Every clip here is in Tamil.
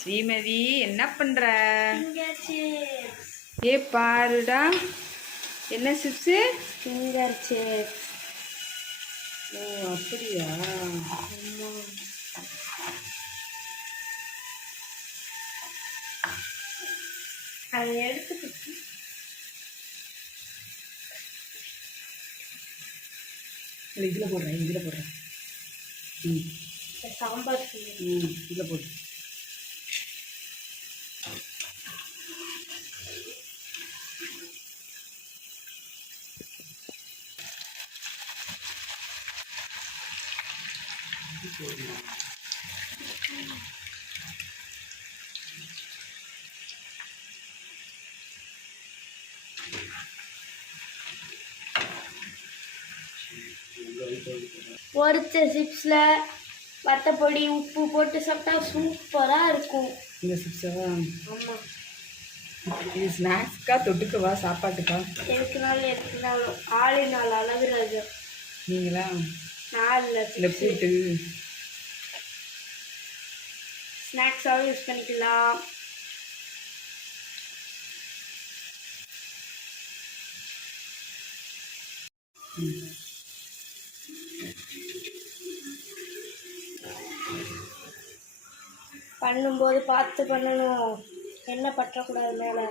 ஸ்ரீமதி என்ன பண்ற? ஏ பாருடா, என்ன சிப்ஸு? Finger chips. ஓ அப்படியா? அதை எடுத்துக்கிட்டு இதில் போடுறேன், இதில் போடுறேன். சாம்பார் இதில் போடு. பொரிச்ச சிப்ஸில் வத்தப்பொடி உப்பு போட்டு சாப்பிட்டா சூப்பராக இருக்கும். இந்த சிப்ஸா? ஆமாம். இது ஸ்நாக்ஸ்க்கா, தொட்டுக்கவா, சாப்பாட்டுக்கா? எதுக்குனாலும் ஆளு நாள் அளவுறது. நீங்களா? நாளில் இல்லை கூட்டு ஸ்நாக்ஸாகவும் யூஸ் பண்ணிக்கலாம். பண்ணும்போது பார்த்து பண்ணணும், எண்ணெய் பற்றக்கூடாது மேலே.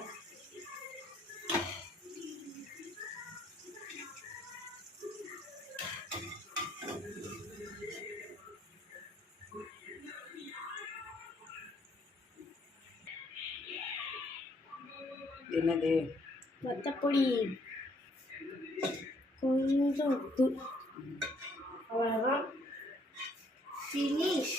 என்னது? வத்தப்பொடி, கொஞ்சம் உப்பு, அவ்வளோதான். ஃபினிஷ்.